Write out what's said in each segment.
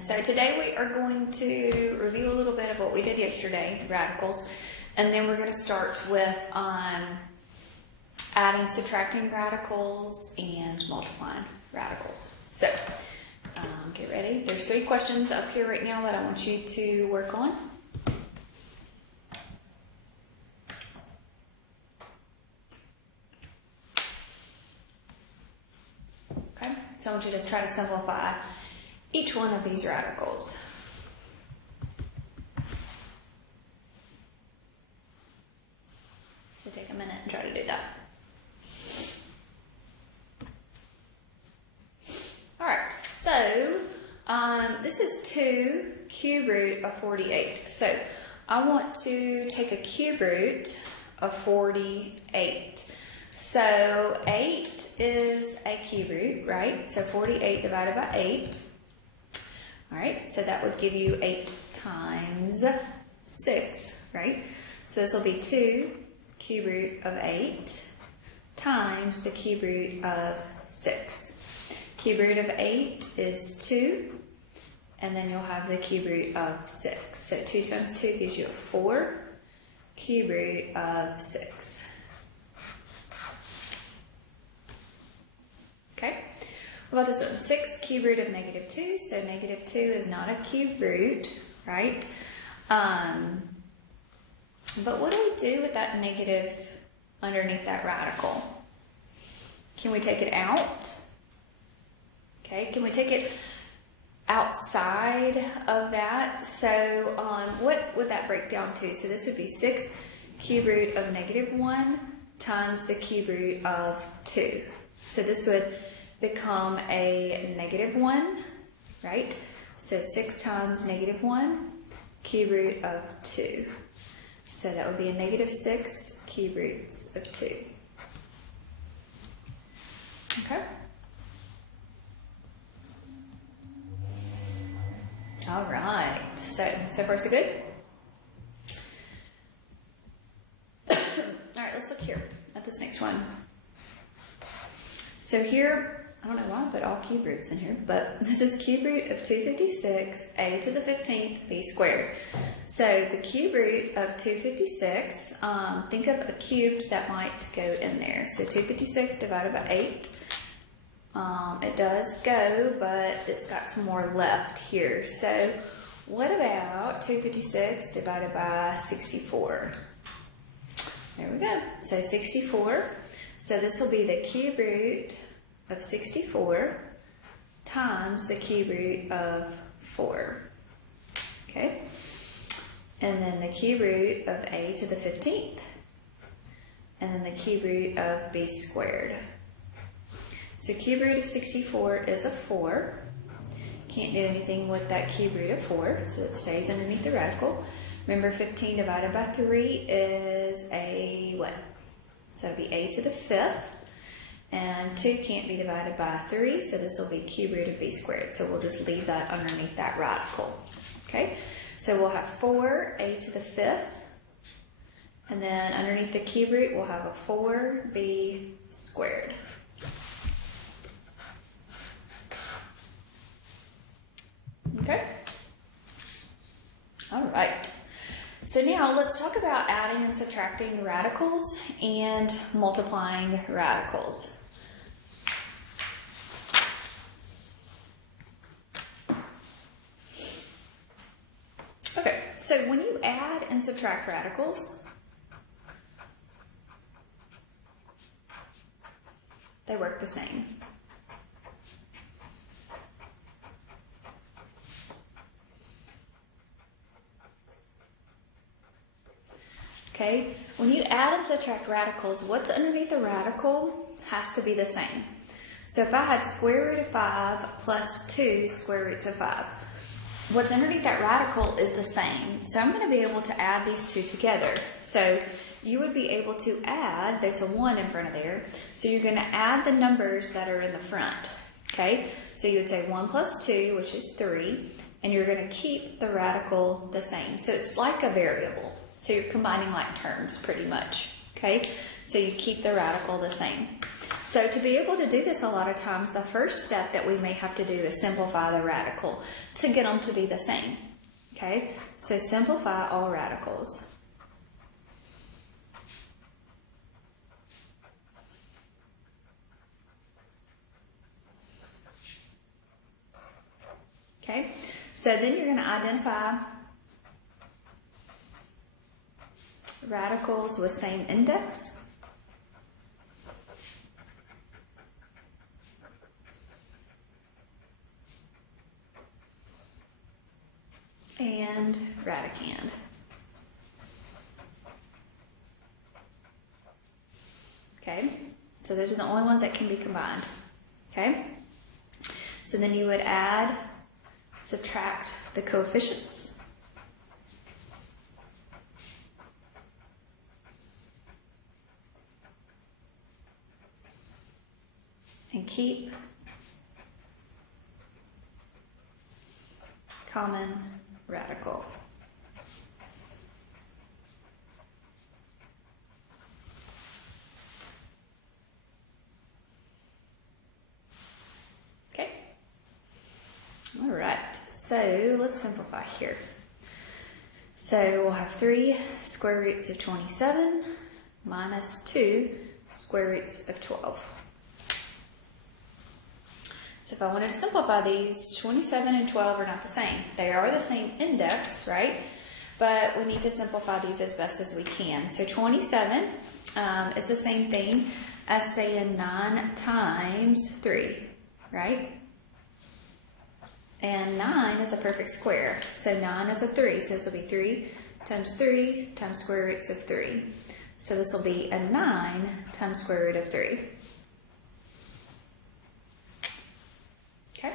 So today we are going to review a little bit of what we did yesterday, radicals, and then we're going to start with adding, subtracting radicals and multiplying radicals. So get ready. There's 3 questions up here right now that I want you to work on. Okay, so I want you to just try to simplify each one of these radicals. So take a minute and try to do that. Alright, so this is 2 cube root of 48. So I want to take a cube root of 48. So 8 is a cube root, right? So 48 divided by 8. Alright, so that would give you 8 times 6, right? So this will be 2 cube root of 8 times the cube root of 6. Cube root of 8 is 2, and then you'll have the cube root of 6. So 2 times 2 gives you a 4 cube root of 6. Okay? What about this one? 6 cube root of negative 2. So negative 2 is not a cube root, right? But what do we do with that negative underneath that radical? Can we take it out? Okay, can we take it outside of that? So what would that break down to? So this would be 6 cube root of negative 1 times the cube root of 2. So this would become a negative 1, right? So 6 times negative 1, cube root of 2. So that would be a negative 6 cube roots of 2. Okay? All right. So far so good? All right, let's look here at this next one. So here, I don't know why I put all cube roots in here, but this is cube root of 256, a to the 15th, b squared. So the cube root of 256, think of a cube that might go in there. So 256 divided by 8. It does go, but it's got some more left here. So what about 256 divided by 64? There we go. So 64. So this will be the cube root of 64 times the cube root of 4. Okay? And then the cube root of a to the 15th. And then the cube root of b squared. So cube root of 64 is a 4. Can't do anything with that cube root of 4, so it stays underneath the radical. Remember, 15 divided by 3 is a what? So it'll be a to the 5th. And 2 can't be divided by 3, so this will be cube root of b squared. So we'll just leave that underneath that radical. Okay, so we'll have 4 a to the 5th. And then underneath the cube root, we'll have a 4b squared. Okay? All right. So now let's talk about adding and subtracting radicals and multiplying radicals. Okay, so when you add and subtract radicals, they work the same. Okay, when you add and subtract radicals, what's underneath the radical has to be the same. So if I had square root of 5 plus 2 square roots of 5, what's underneath that radical is the same. So I'm going to be able to add these two together. So you would be able to add, there's a 1 in front of there, so you're going to add the numbers that are in the front. Okay, so you would say 1 plus 2, which is 3, and you're going to keep the radical the same. So it's like a variable. So you're combining like terms pretty much. Okay, So you keep the radical the same. So to be able to do this, a lot of times the first step that we may have to do is simplify the radical to get them to be the same. Okay, so simplify all radicals. Okay, so then you're going to identify radicals with same index. And radicand. Okay, so those are the only ones that can be combined. Okay, so then you would add, subtract the coefficients. And keep common radical. Okay. All right. So let's simplify here. So we'll have 3 square roots of 27 minus 2 square roots of 12. So if I wanted to simplify these, 27 and 12 are not the same. They are the same index, right? But we need to simplify these as best as we can. So 27 is the same thing as saying 9 times 3, right? And 9 is a perfect square. So 9 is a 3. So this will be 3 times square roots of 3. So this will be a 9 times square root of 3. Okay.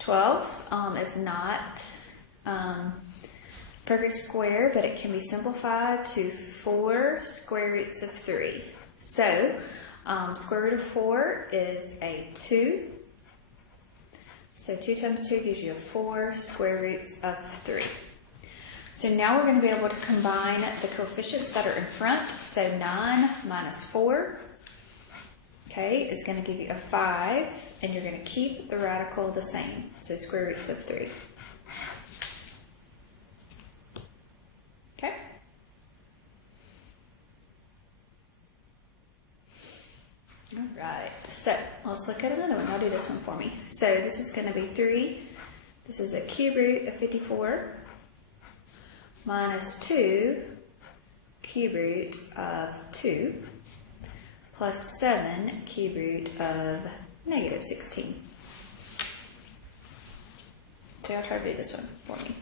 12 is not perfect square, but it can be simplified to 4 square roots of 3. So square root of 4 is a 2. So 2 times 2 gives you 4 square roots of 3. So now we're going to be able to combine the coefficients that are in front. So 9 minus 4, okay, is going to give you a 5, and you're going to keep the radical the same. So square roots of 3. Okay. All right, so let's look at another one. I'll do this one for me. So this is going to be 3. This is a cube root of 54 minus 2 cube root of 2 plus 7 cube root of negative 16. So I'll try to do this one for me.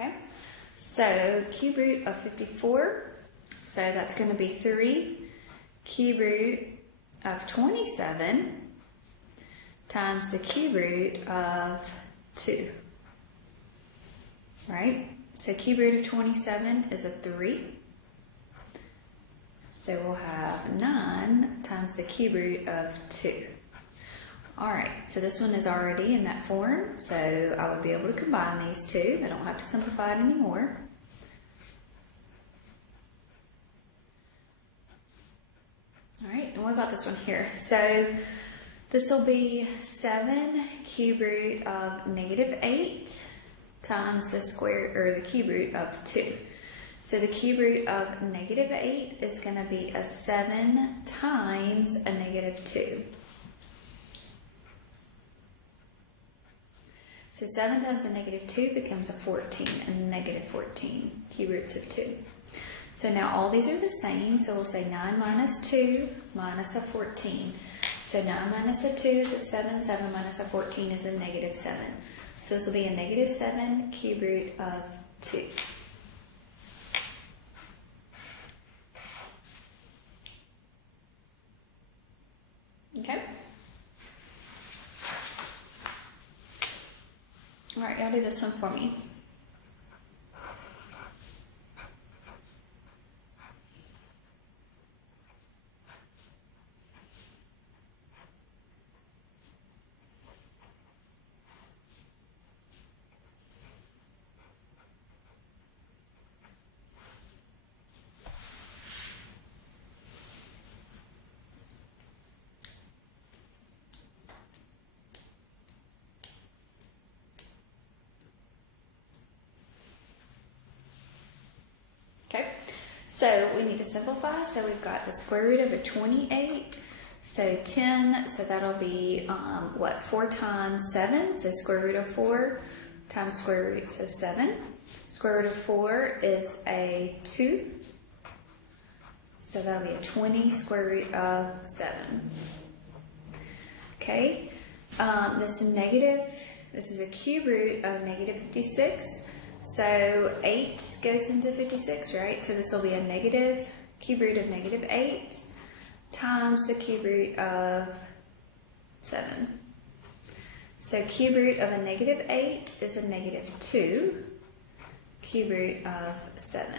Okay, so cube root of 54, so that's going to be 3 cube root of 27 times the cube root of 2, right? So cube root of 27 is a 3, so we'll have 9 times the cube root of 2. All right, so this one is already in that form, so I would be able to combine these two. I don't have to simplify it anymore. All right, and what about this one here? So this will be 7 cube root of negative 8 times the square, or the cube root of 2. So the cube root of negative 8 is going to be a 7 times a negative 2. So 7 times a negative 2 becomes a 14, and negative 14 cube roots of 2. So now all these are the same, so we'll say 9 minus 2 minus a 14. So 9 minus a 2 is a 7, 7 minus a 14 is a negative 7. So this will be a negative 7 cube root of 2. Okay? All right, y'all do this one for me. So we need to simplify. So we've got the square root of a 28. So 10, so that'll be, 4 times 7? So square root of 4 times square root of 7. Square root of 4 is a 2. So that'll be a 20 square root of 7. Okay, this is a cube root of negative 56. So 8 goes into 56, right? So this will be a cube root of negative 8 times the cube root of 7. So cube root of a negative 8 is a negative 2 cube root of 7.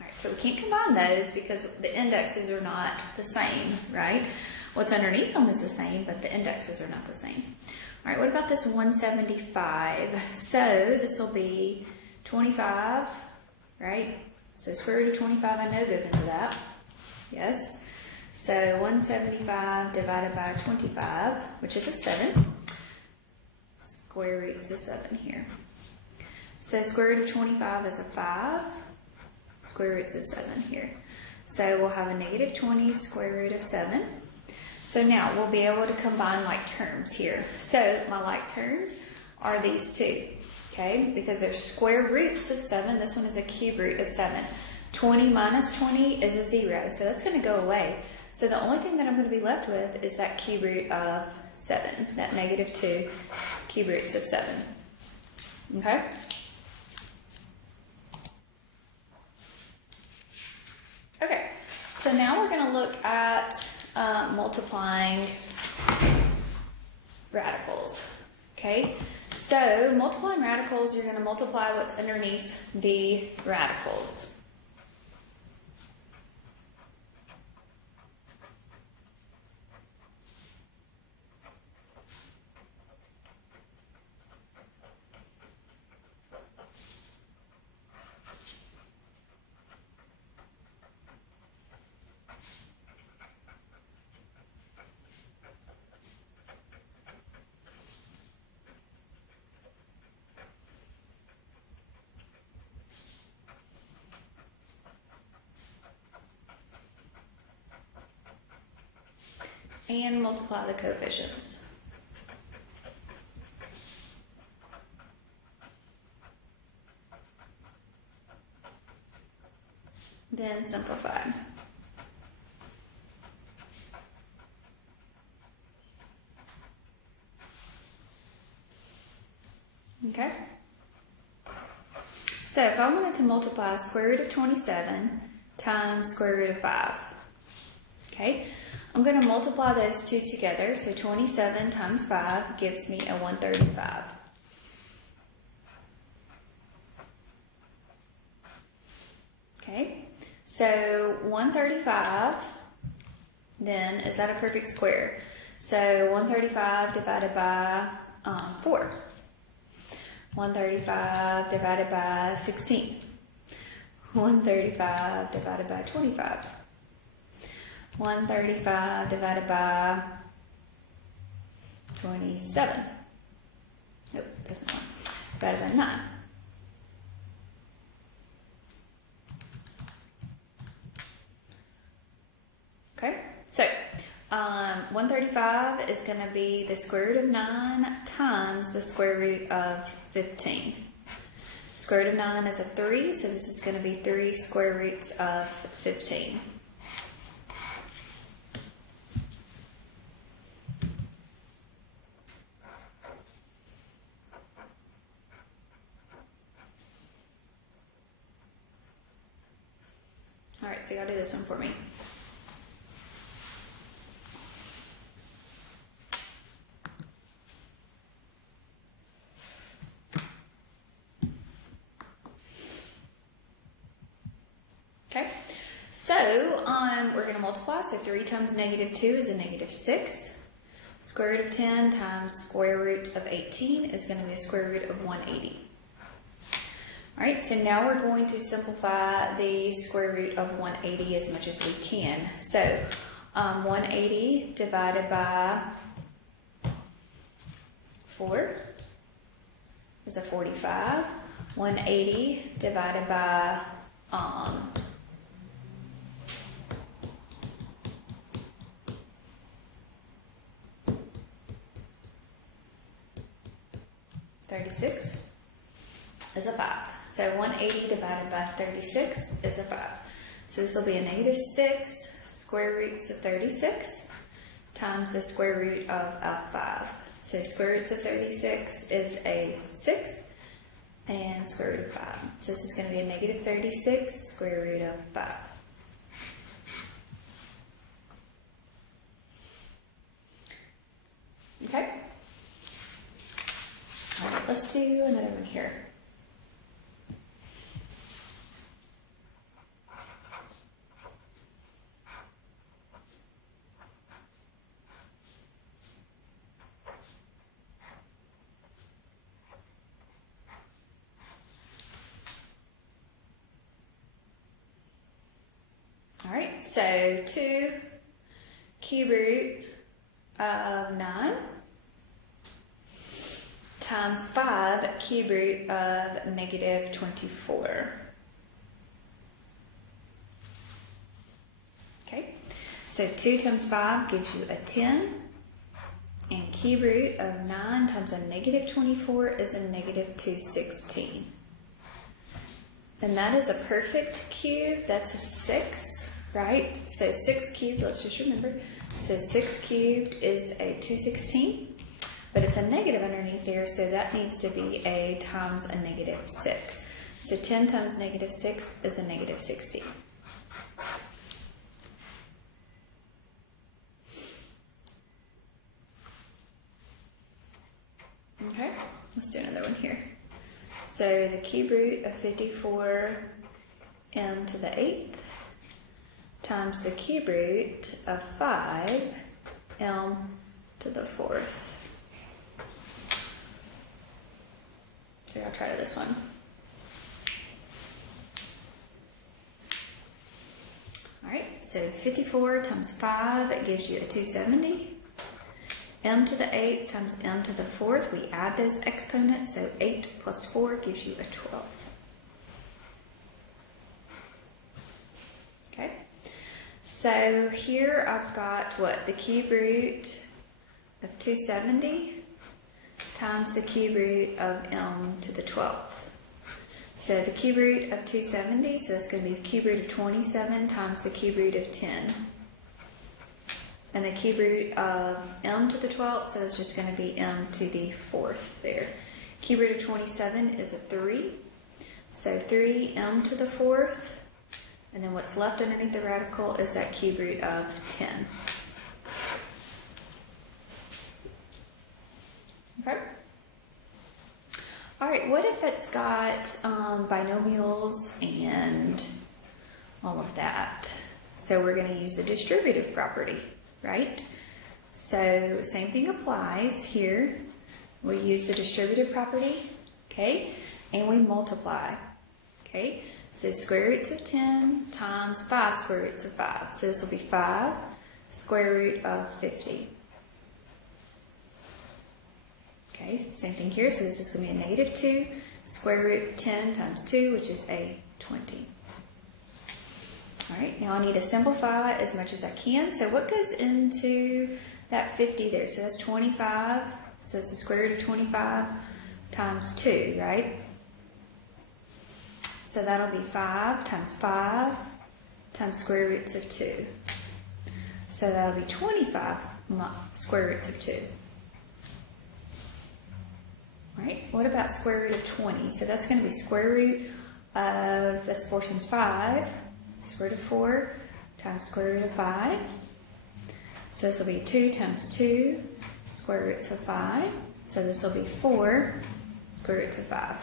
All right, so we can't combine those because the indexes are not the same, right? What's underneath them is the same, but the indexes are not the same. All right, what about this 175? So this will be 25, right? So square root of 25 I know goes into that. Yes. So 175 divided by 25, which is a 7. Square root is a 7 here. So square root of 25 is a 5. Square root is a 7 here. So we'll have a negative 20 square root of 7. So now we'll be able to combine like terms here. So my like terms are these two, okay? Because they're square roots of 7. This one is a cube root of 7. 20 minus 20 is a 0, so that's going to go away. So the only thing that I'm going to be left with is that cube root of 7, that negative 2 cube roots of 7. Okay? Okay, so now we're going to look at multiplying radicals. Okay, so multiplying radicals, you're going to multiply what's underneath the radicals. And multiply the coefficients. Then simplify. Okay? So if I wanted to multiply square root of 27 times square root of 5, okay? I'm going to multiply those two together. So 27 times 5 gives me a 135. Okay, so 135, then, is that a perfect square? So 135 divided by 4. 135 divided by 16. 135 divided by 25. 135 divided by 27. Nope, that's not 1. Divided by 9. Okay, so 135 is going to be the square root of 9 times the square root of 15. Square root of 9 is a 3, so this is going to be 3 square roots of 15. All right, so y'all do this one for me. Okay, so we're going to multiply. So 3 times negative 2 is a negative 6. Square root of 10 times square root of 18 is going to be a square root of 180. All right, so now we're going to simplify the square root of 180 as much as we can. So 180 divided by 4 is a 45. 180 divided by 36 is a 5. So 180 divided by 36 is a 5. So this will be a negative 6 square roots of 36 times the square root of a 5. So square roots of 36 is a 6 and square root of 5. So this is going to be a negative 36 square root of 5. Okay? All right, let's do another one here. All right, so 2 cube root of 9 times 5 cube root of negative 24. Okay, so 2 times 5 gives you a 10, and cube root of 9 times a negative 24 is a negative 216. And that is a perfect cube, that's a 6, right? So 6 cubed, let's just remember, so 6 cubed is a 216. But it's a negative underneath there, so that needs to be a times a negative 6. So 10 times negative 6 is a negative 60. Okay, let's do another one here. So the cube root of 54 m to the 8th times the cube root of 5 m to the 4th. So I'll try this one. All right, so 54 times 5, that gives you a 270. M to the 8th times m to the 4th, we add those exponents, so 8 plus 4 gives you a 12. Okay, so here I've got what? The cube root of 270 times the cube root of m to the 12th. So the cube root of 270, so that's going to be the cube root of 27 times the cube root of 10. And the cube root of m to the 12th, so that's just going to be m to the 4th there. Cube root of 27 is a 3. So 3m to the 4th. And then what's left underneath the radical is that cube root of 10. Okay. All right, what if it's got binomials and all of that? So we're going to use the distributive property, right? So same thing applies here. We use the distributive property, okay, and we multiply, okay? So square roots of 10 times 5 square roots of 5. So this will be 5 square root of 50. Okay, same thing here. So this is going to be a negative 2 square root 10 times 2, which is a 20. All right, now I need to simplify as much as I can. So what goes into that 50 there? So that's 25. So it's the square root of 25 times 2, right? So that'll be 5 times square roots of 2. So that'll be 25 square roots of 2. All right, what about square root of 20? So that's going to be square root of, that's 4 times 5, square root of 4 times square root of 5. So this will be 2 times 2 square roots of 5. So this will be 4 square roots of 5.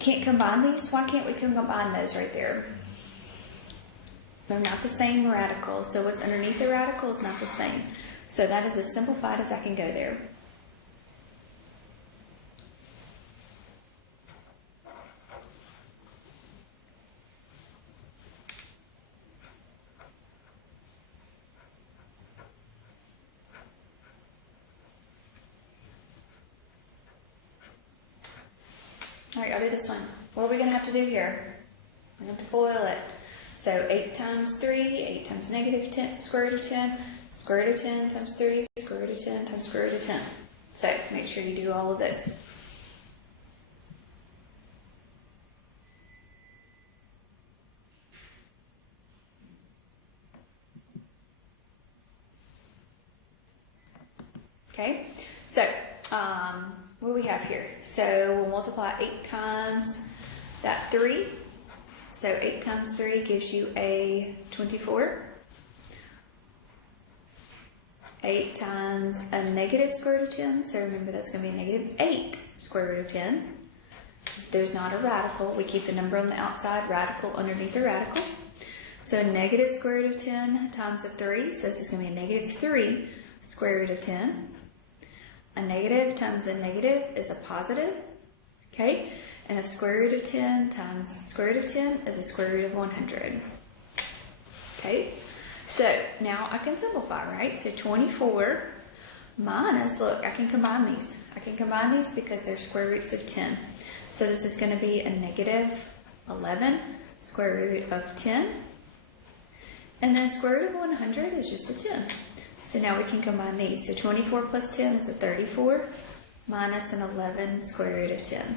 Can't combine these. Why can't we combine those right there? They're not the same radical. So what's underneath the radical is not the same. So that is as simplified as I can go there. All right, I'll do this one. What are we going to have to do here? We're going to FOIL it. So 8 times 3, 8 times negative 10, square root of 10, square root of 10 times 3, square root of 10 times square root of 10. So make sure you do all of this. Okay, so what do we have here? So we'll multiply 8 times that 3. So 8 times 3 gives you a 24. 8 times a negative square root of 10. So remember that's going to be a negative 8 square root of 10. There's not a radical. We keep the number on the outside, radical underneath the radical. So negative square root of 10 times a 3. So this is going to be a negative 3 square root of 10. A negative times a negative is a positive, okay? And a square root of 10 times square root of 10 is a square root of 100, okay? So now I can simplify, right? So 24 minus, look, I can combine these. I can combine these because they're square roots of 10. So this is going to be a negative 11 square root of 10. And then square root of 100 is just a 10. So now we can combine these. So 24 plus 10 is a 34 minus an 11 square root of 10.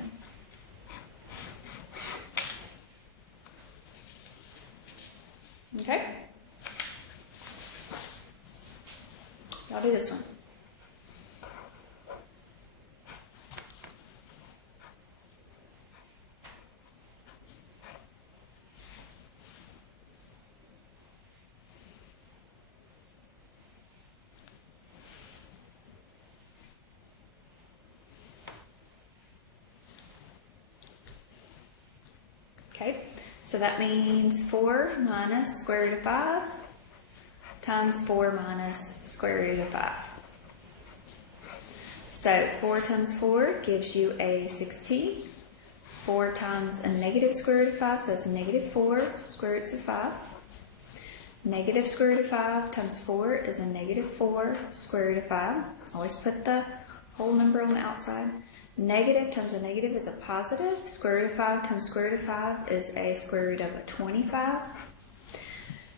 Okay? I'll do this one. Okay, so that means 4 minus square root of 5 times 4 minus square root of 5. So 4 times 4 gives you a 16. 4 times a negative square root of 5, so that's a negative 4 square roots of 5. Negative square root of 5 times 4 is a negative 4 square root of 5. Always put the whole number on the outside. Negative times a negative is a positive. Square root of 5 times square root of 5 is a square root of a 25.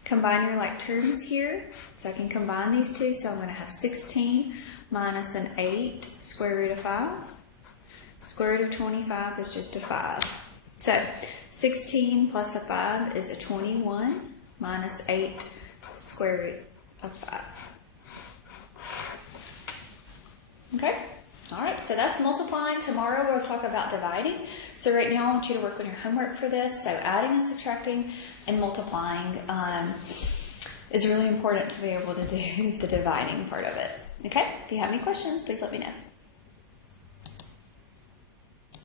Combine your like terms here. So I can combine these two. So I'm going to have 16 minus an 8 square root of 5. Square root of 25 is just a 5. So 16 plus a 5 is a 21 minus 8 square root of 5. Okay? All right, so that's multiplying. Tomorrow we'll talk about dividing. So right now I want you to work on your homework for this. So adding and subtracting and multiplying is really important to be able to do the dividing part of it. Okay, if you have any questions, please let me know.